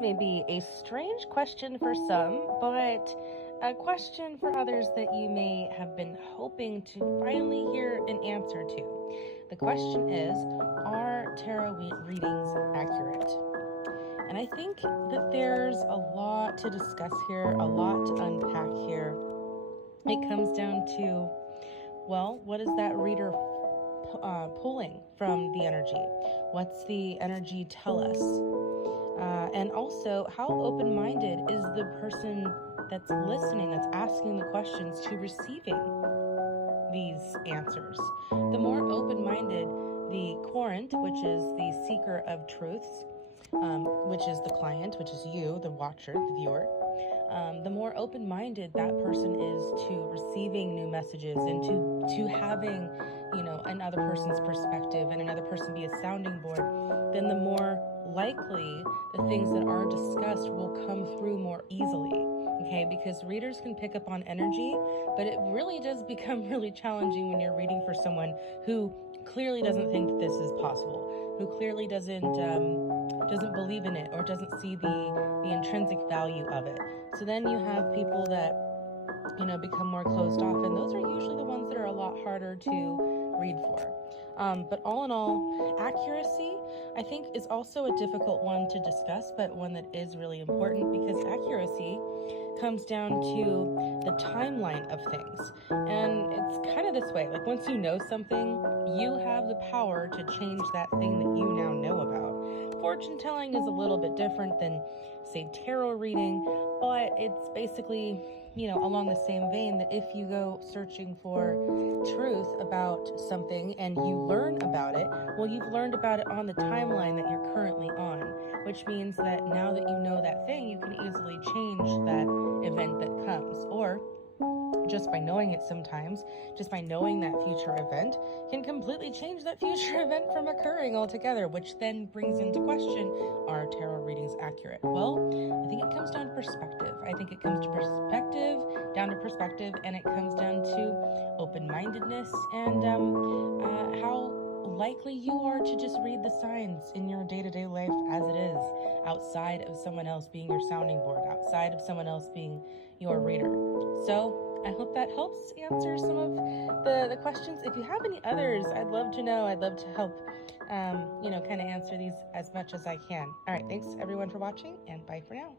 may be a strange question for some, but a question for others that you may have been hoping to finally hear an answer to. The question is, are tarot readings accurate? And I think that there's a lot to discuss here, a lot to unpack here. It comes down to, well, what is that reader pulling from the energy? What's the energy tell us? And also, how open-minded is the person that's listening, that's asking the questions, to receiving these answers? The more open-minded the querent, which is the seeker of truths, which is the client, which is you, the watcher, the viewer, the more open-minded that person is to receiving new messages and to having, another person's perspective and another person be a sounding board, then the more likely the things that are discussed will come through more easily. Okay, because readers can pick up on energy, but it really does become really challenging when you're reading for someone who clearly doesn't think that this is possible, who clearly doesn't believe in it or doesn't see the intrinsic value of it. So then you have people that become more closed off, and those are usually the ones that are a lot harder to read for. But all in all, accuracy, I think, is also a difficult one to discuss, but one that is really important, because accuracy comes down to the timeline of things. And it's kind of this way, like once you know something, you have the power to change that thing that you now know about. Fortune telling is a little bit different than, say, tarot reading, but it's basically, along the same vein, that if you go searching for truth about something and you learn about it, well, you've learned about it on the timeline that you're currently on, which means that now that you know that thing, you can easily change that event that comes. Or just by knowing it sometimes, just by knowing that future event can completely change that future event from occurring altogether, which then brings into question, are tarot readings accurate? Well, I think it comes down to perspective. I think it comes down to perspective, and it comes down to open-mindedness and how likely you are to just read the signs in your day-to-day life as it is, outside of someone else being your sounding board, outside of someone else being your reader. So I hope that helps answer some of the questions. If you have any others, I'd love to know. I'd love to help, kind of answer these as much as I can. All right, thanks everyone for watching, and bye for now.